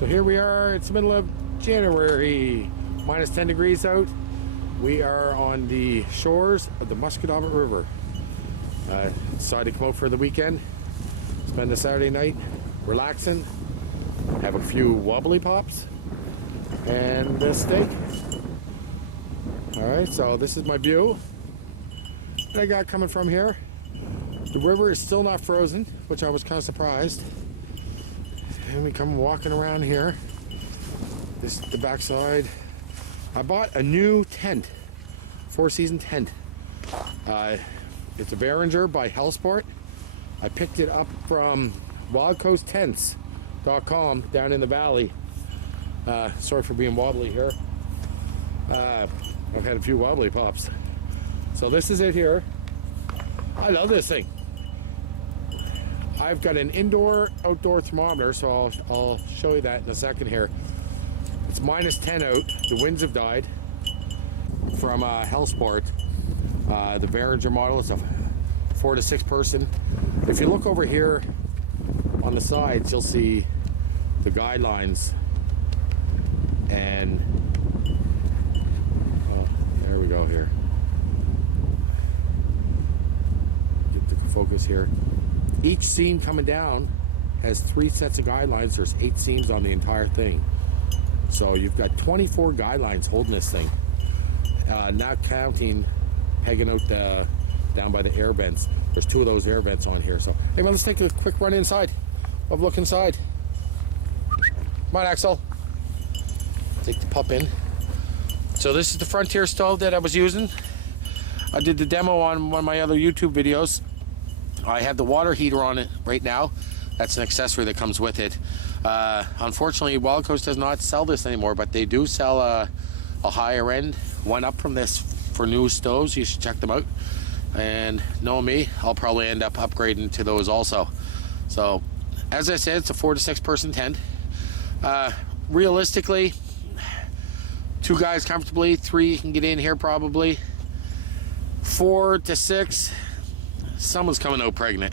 So here we are, it's the middle of January, minus 10 degrees out. We are on the shores of the Musquodoboit River. Decided to come out for the weekend, spend the Saturday night relaxing, have a few wobbly pops, and a steak. Alright, so this is my view that I got coming from here. The river is still not frozen, which I was kind of surprised. And we come walking around here. This is the backside. I bought a new tent, 4-season tent. It's a Varanger by Helsport. I picked it up from wildcoasttents.com down in the valley. Sorry for being wobbly here. I've had a few wobbly pops. So this is it here. I love this thing. I've got an indoor-outdoor thermometer, so I'll show you that in a second here. It's minus 10 out. The winds have died. From Helsport, the Varanger model. It's a 4 to 6 person. If you look over here on the sides, you'll see the guidelines. And oh, there we go here. Get the focus here. Each seam coming down has 3 sets of guidelines. There's 8 seams on the entire thing. So you've got 24 guidelines holding this thing. Not counting pegging out down by the air vents. There's 2 of those air vents on here. So, hey man, let's take a quick run inside. Have a look inside. Come on, Axel. Take the pup in. So this is the Frontier stove that I was using. I did the demo on one of my other YouTube videos. I have the water heater on it right now. That's an accessory that comes with it. Unfortunately, Wild Coast does not sell this anymore, but they do sell a higher end one up from this for new stoves. You should check them out. And knowing me, I'll probably end up upgrading to those also. So, as I said, it's a 4 to 6 person tent. Realistically, 2 guys comfortably, 3 can get in here probably. 4 to 6. Someone's coming out pregnant.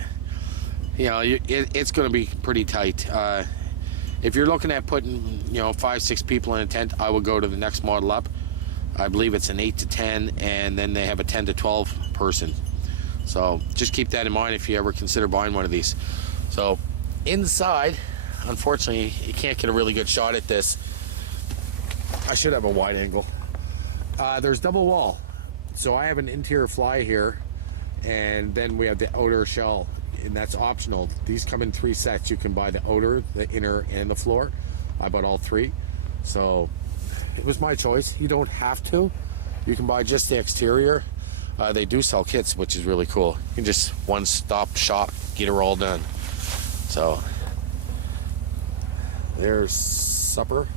You know, it's going to be pretty tight. If you're looking at putting, 5-6 people in a tent, I would go to the next model up. I believe it's an 8 to 10, and then they have a 10 to 12 person. So just keep that in mind if you ever consider buying one of these. So inside, unfortunately, you can't get a really good shot at this. I should have a wide angle. There's double wall. So I have an interior fly here. And then we have the outer shell, and that's optional. These come in 3 sets. You can buy the outer, the inner, and the floor. I bought all 3. So it was my choice. You don't have to. You can buy just the exterior. They do sell kits, which is really cool. You can just one-stop shop, get her all done. So there's supper.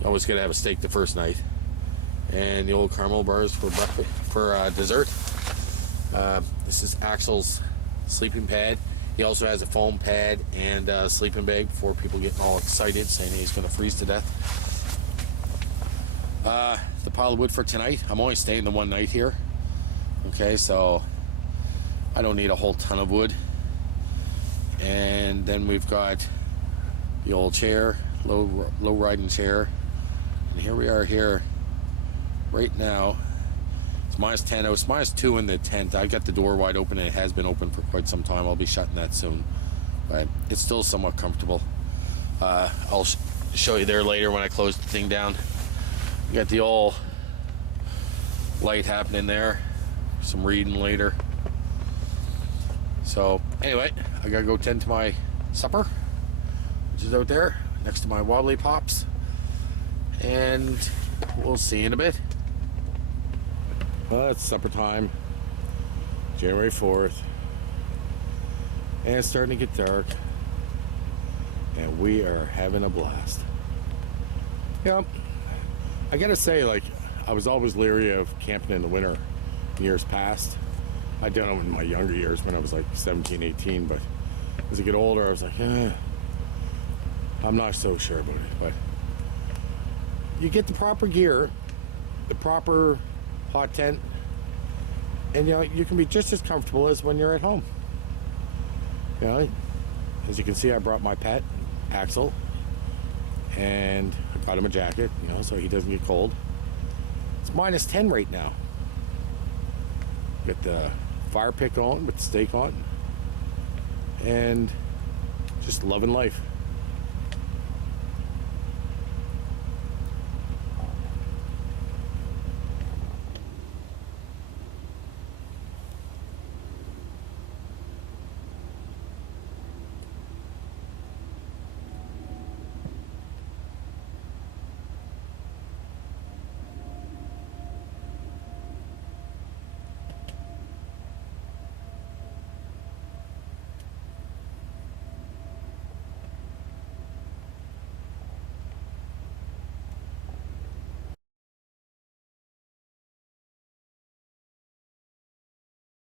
You always gotta have a steak the first night. And the old caramel bars for breakfast, for dessert. This is Axel's sleeping pad. He also has a foam pad and a sleeping bag before people getting all excited saying he's going to freeze to death. The pile of wood for tonight. I'm only staying the one night here. Okay, so I don't need a whole ton of wood. And then we've got the old chair, low riding chair. And here we are here right now. Minus 10. It was minus 2 in the tent. I got the door wide open and it has been open for quite some time. I'll be shutting that soon, but it's still somewhat comfortable. I'll show you there later when I close the thing down. You got the old light happening there, some reading later. So anyway, I gotta go tend to my supper, which is out there next to my wobbly pops, and we'll see you in a bit. Well, it's supper time, January 4th, and it's starting to get dark, and we are having a blast. Yeah, I gotta say, I was always leery of camping in the winter in years past. I'd done it in my younger years when I was 17, 18, but as I get older, I was like, I'm not so sure about it. But you get the proper gear, the proper hot tent, and you can be just as comfortable as when you're at home. As you can see, I brought my pet Axel. and I got him a jacket, you know, so he doesn't get cold. It's -10 right now. Got the fire pit on with the steak on, and just loving life.